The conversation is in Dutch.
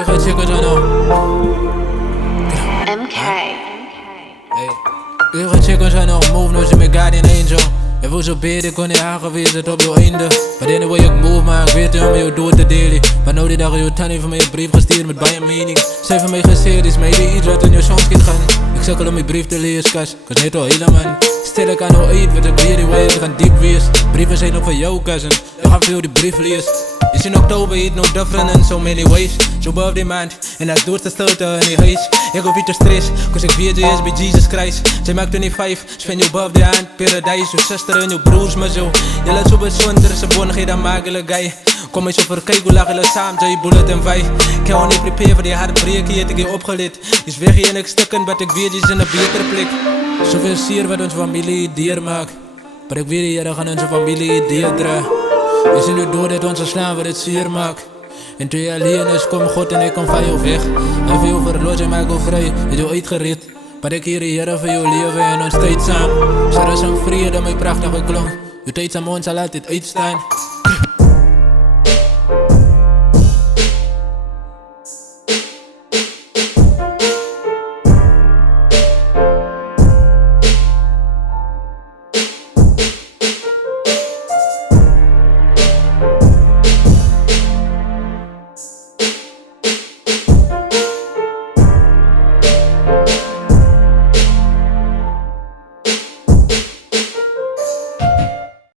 You ga checken zo nou. MK. Hey. You ga checken zo nou. Move no, je mijn guardian angel. Je voelt zo beter, ik kon niet aangewezen op je einde. Maar de ene way ik move, maar ik weet om je door te delen. Maar nou die dag je tannie van mij een brief gestuurd met bij een mening. Zij van mij gezegd is mij die iets wat in je soms kan gaan. Ik sukkel om mijn brief te lezen, kas, ik was niet al helemaal. Stel ik aan hoe uit, wat ik weer die way, ze gaan diep wees. Brieven zijn ook voor jou, cousin, je gaat veel die brief lezen. Is in oktober, it no different in so many ways. Zo birthday maand, en dat doet de stilte in je huis. Ik hoef niet te stress, cause ik weet je is bij Jesus Christ. Zij maakt 25, spend je birthday aan paradise. Je zuster en je broers maar zo. Je laat zo bijzonder, ze wonen geen dan makkelijk guy. Kom eens over kijken hoe lachen jullie samen, jij bullet en wij. Ik kan niet prepare voor die hartbreak, je hebt ik je opgeleid. Is weg hier en ik stukken, maar ik weet je is in een betere plek. Zoveel sier wat onze familie dier maakt. Maar ik weet je, gaan onze familie dier dragen. Is in de dood dat onze slaan wat het sier maakt. En toen je alleen is, kom God en ik kom van jou weg. En veel verloos en maak jou vrij, je jou uitgered. Maar ik hier Heere voor jou leven en ons tijd samen. Zo is een vrede, mijn prachtige klonk. Je tijd aan ons zal altijd uitstaan.